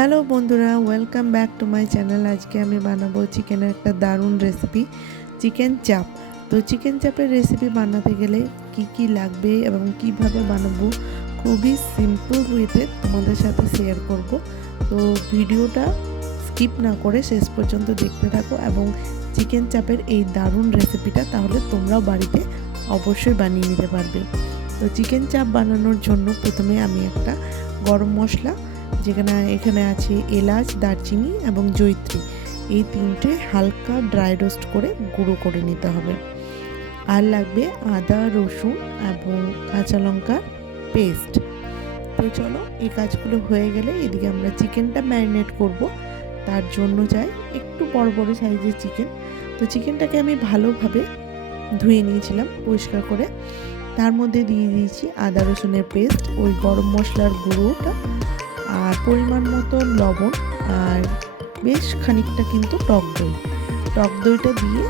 Hello বন্ধুরা, welcome back to my channel. আজকে আমি বানাবো চিকেনের একটা দারুণ রেসিপি, চিকেন চাপ। তো চিকেন চাপের রেসিপি বানাতে গেলে কি কি লাগবে এবং কিভাবে বানাবো খুবই সিম্পল ওয়েতে তোমাদের সাথে শেয়ার করব। তো ভিডিওটা স্কিপ না করে শেষ পর্যন্ত দেখতে থাকো এবং চিকেন চাপের এই দারুণ রেসিপিটা তাহলে তোমরাও বাড়িতে অবশ্যই বানিয়ে নিতে পারবে। তো চিকেন চাপ বানানোর জন্য প্রথমে আমি একটা গরম মশলা, এখানে আছে এলাচ, দারচিনি এবং জয়িত্রী, এই তিনটে হালকা ড্রাই রোস্ট করে গুঁড়ো করে নিতে হবে। আর লাগবে আদা, রসুন এবং কাঁচা লঙ্কার পেস্ট। তো চলো, এই কাজগুলো হয়ে গেলে এদিকে আমরা চিকেনটা ম্যারিনেট করব। তার জন্য চাই একটু বড় বড় সাইজের চিকেন। তো চিকেনটাকে আমি ভালোভাবে ধুয়ে নিয়েছিলাম পরিষ্কার করে। তার মধ্যে দিয়ে দিয়েছি আদা রসুনের পেস্ট, ওই গরম মশলার গুঁড়োটা, আর পরিমাণ মতো লবণ, আর বেশ খানিকটা কিন্তু টক দইটা দিয়ে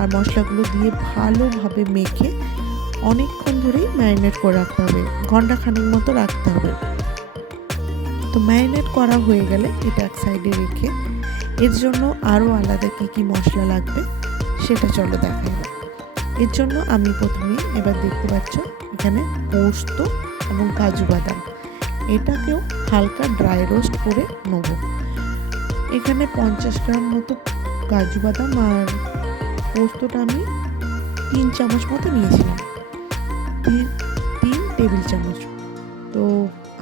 আর মশলাগুলো দিয়ে ভালোভাবে মেখে অনেকক্ষণ ধরেই ম্যারিনেট করে রাখতে হবে, ঘন্টা খানেক মতো রাখতে হবে। তো ম্যারিনেট করা হয়ে গেলে এটা এক সাইডে রেখে এর জন্য আরও আলাদা কি মশলা লাগবে সেটা চলো দেখাই। এর জন্য আমি প্রথমে এবার দেখতে পাচ্ছ এখানে পোস্ত এবং কাজু বাদাম, এটাকেও হালকা ড্রাই রোস্ট করে নেব। এখানে 50 গ্রাম মতো কাজু বাদাম আর পোস্তটা আমি 3 চামচ মতো নিয়েছিলাম, 3 টেবিল চামচ। তো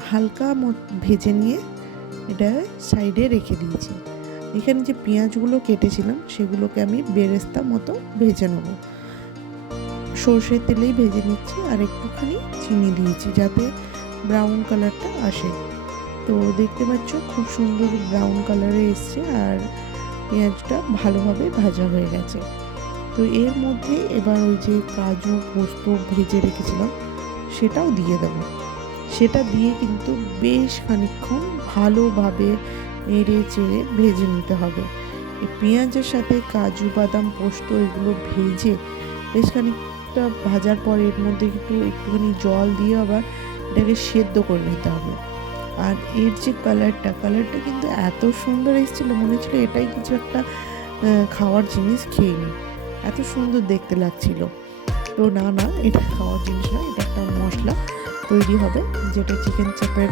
হালকা ভেজে নিয়ে এটা সাইডে রেখে দিয়েছি। এখানে যে পেঁয়াজগুলো কেটেছিলাম সেগুলোকে আমি বেরেস্তা মতো ভেজে নেব। সর্ষের তেলেই ভেজে নিচ্ছি আর একটুখানি চিনি দিয়েছি যাতে ব্রাউন কালারটা আসে। তো দেখতে পাচ্ছ খুব সুন্দর ব্রাউন কালারে এসছে আর পেঁয়াজটা ভালোভাবে ভাজা হয়ে গেছে। তো এর মধ্যে এবার ওই যে কাজু পোস্ত ভেজে রেখেছিলাম সেটাও দিয়ে দেব। সেটা দিয়ে কিন্তু বেশ খানিকক্ষণ ভালোভাবে নেড়ে চেড়ে ভেজে নিতে হবে। এই পেঁয়াজের সাথে কাজু বাদাম পোস্ত এগুলো ভেজে বেশ খানিকটা ভাজার পর এর মধ্যে একটুখানি জল দিয়ে আবার এটাকে সেদ্ধ করে নিতে হবে। আর এর যে কালারটা কিন্তু এত সুন্দর এসেছিলো, মনে হচ্ছিলো এটাই কিছু একটা খাওয়ার জিনিস খেয়ে নিই, এত সুন্দর দেখতে লাগছিল। তো না, এটা খাওয়ার জিনিস না, এটা একটা মশলা তৈরি হবে যেটা চিকেন চাপের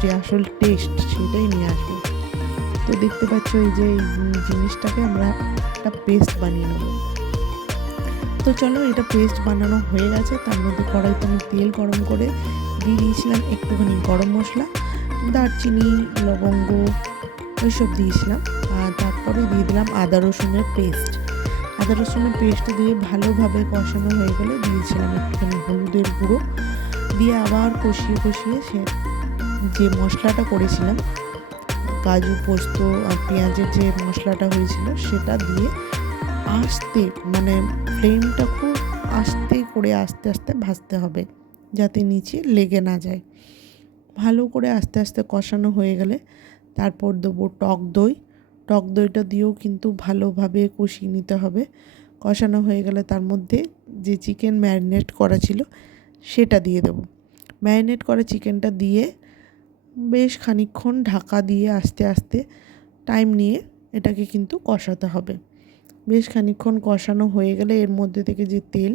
যে আসল টেস্ট সেটাই নিয়ে আসবে। তো দেখতে পাচ্ছ এই যে জিনিসটাকে আমরা একটা পেস্ট বানিয়ে নেব। তো চলো, এটা পেস্ট বানানো হয়ে গেছে। তার মধ্যে কড়াইতে আমি তেল গরম করে দিয়ে দিয়েছিলাম একটুখানি গরম মশলা, দারচিনি, লবঙ্গ ওইসব দিয়েছিলাম। আর তারপরে দিয়ে দিলাম আদা রসুনের পেস্ট দিয়ে ভালোভাবে কষানো হয়ে গেলে দিয়েছিলাম একটুখানি হলুদের গুঁড়ো দিয়ে আবার কষিয়ে সে যে মশলাটা করেছিলাম কাজু পোস্ত আর পেঁয়াজের যে মশলাটা হয়েছিল সেটা দিয়ে ফ্লেমটা খুব আস্তে করে আস্তে ভাজতে হবে যাতে নিচে লেগে না যায়। ভালো করে আস্তে আস্তে কষানো হয়ে গেলে তারপর দেবো টক দইটা দিয়েও কিন্তু ভালোভাবে কষিয়ে নিতে হবে। কষানো হয়ে গেলে তার মধ্যে যে চিকেন ম্যারিনেট করা ছিল সেটা দিয়ে দেবো। ম্যারিনেট করা চিকেনটা দিয়ে বেশ খানিকক্ষণ ঢাকা দিয়ে আস্তে টাইম নিয়ে এটাকে কিন্তু কষাতে হবে। বেশ খানিকক্ষণ কষানো হয়ে গেলে এর মধ্যে থেকে যে তেল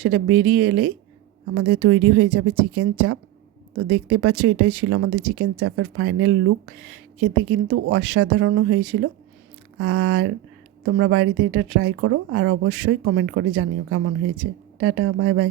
সেটা বেরিয়ে এলেই আমাদের তৈরি হয়ে যাবে চিকেন চাপ। তো দেখতে পাচ্ছ এটাই ছিল আমাদের চিকেন চাপের ফাইনাল লুক। খেতে কিন্তু অসাধারণ হয়েছিল। আর তোমরা বাড়িতে এটা ট্রাই করো আর অবশ্যই কমেন্ট করে জানিও কেমন হয়েছে। Tata, bye bye.